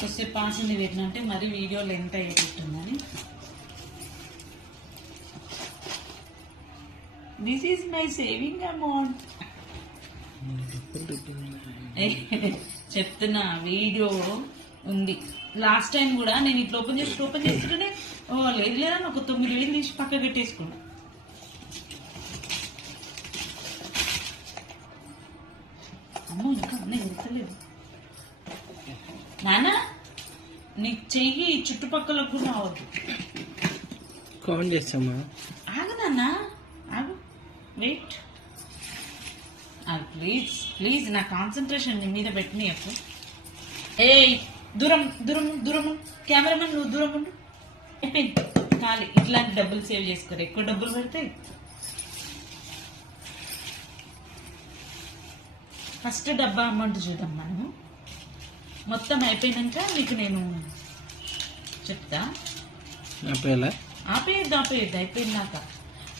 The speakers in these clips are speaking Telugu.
కొద్దిసేపు పాసింది పెట్టినంటే మరి వీడియో లెంత్ అయ్యేటట్టుందని. This is my saving amount. చెప్తున్నా వీడియో ఉంది. లాస్ట్ టైం కూడా నేను ఇట్లా ఓపెన్ చేస్తుంటేనే లేదు లేదని ఒక 9,000 తీసి పక్క పెట్టేసుకున్నా. అమ్మో ఇంకా అన్నయ్య వెళ్తలేదు. నాన్న నీకు చెయ్యి చుట్టుపక్కల కూడా రావద్దు. కౌంట్ చేస్తామా? ఆగు నాన్న ఆగు, వెయిట్. ప్లీజ్ ప్లీజ్ నా కాన్సన్ట్రేషన్ నీ మీద పెట్టిన అప్పుడు. ఏ దూరం దూరం దూరం, కెమెరామెన్ నువ్వు దూరం ఉండు. అయిపోయింది ఖాళీ. ఇట్లాంటి డబ్బులు సేవ్ చేసుకోరు, ఎక్కువ డబ్బులు పెడితే. ఫస్ట్ డబ్బా అమౌంట్ చూద్దాం మనము. మొత్తం అయిపోయినాక మీకు నేను చెప్తా. ఆపేయద్దు అయిపోయిందాక.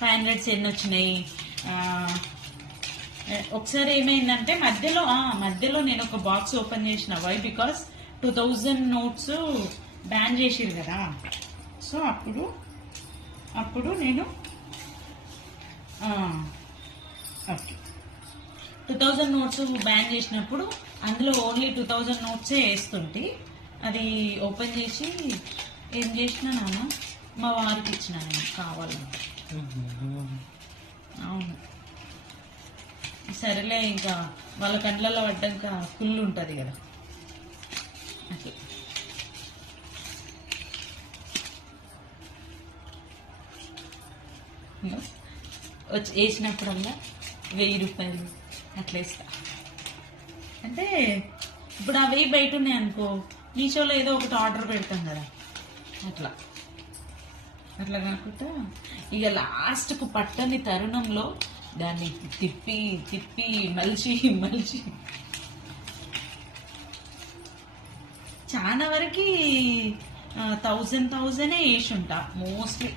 500 ఎన్ని వచ్చినాయి. ఒకసారి ఏమైందంటే మధ్యలో నేను ఒక బాక్స్ ఓపెన్ చేసిన. వై? బికాస్ 2000 నోట్స్ బ్యాన్ చేసిరు కదా. సో అప్పుడు నేను 2000 నోట్స్ బ్యాన్ చేసినప్పుడు అందులో ఓన్లీ 2000 నోట్సే వేస్తుంటే అది ఓపెన్ చేసి ఏం చేసినా నాన్న మా వారికి ఇచ్చిన నేను కావాలంటే. అవును సరేలే, ఇంకా వాళ్ళ కండ్లలో పడ్డాక ఫుల్ ఉంటుంది కదా. ఓకే వచ్చి వేసినప్పుడల్లా 1000 రూపాయలు అట్లా వేస్తా. అంటే ఇప్పుడు ఆ 1000 బయట ఉన్నాయి అనుకో, మీషోలో ఏదో ఒకటి ఆర్డర్ పెడతాం కదా, అట్లా కాకుండా ఇక లాస్ట్కు పట్టని తరుణంలో దాన్ని తిప్పి తిప్పి మలిచి చాలా వరకు 1000 వేసి ఉంటా మోస్ట్లీ.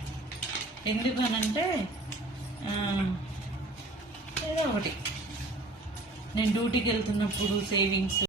ఎందుకనంటే ఏదో ఒకటి నేను డ్యూటీకి వెళ్తున్నప్పుడు సేవింగ్స్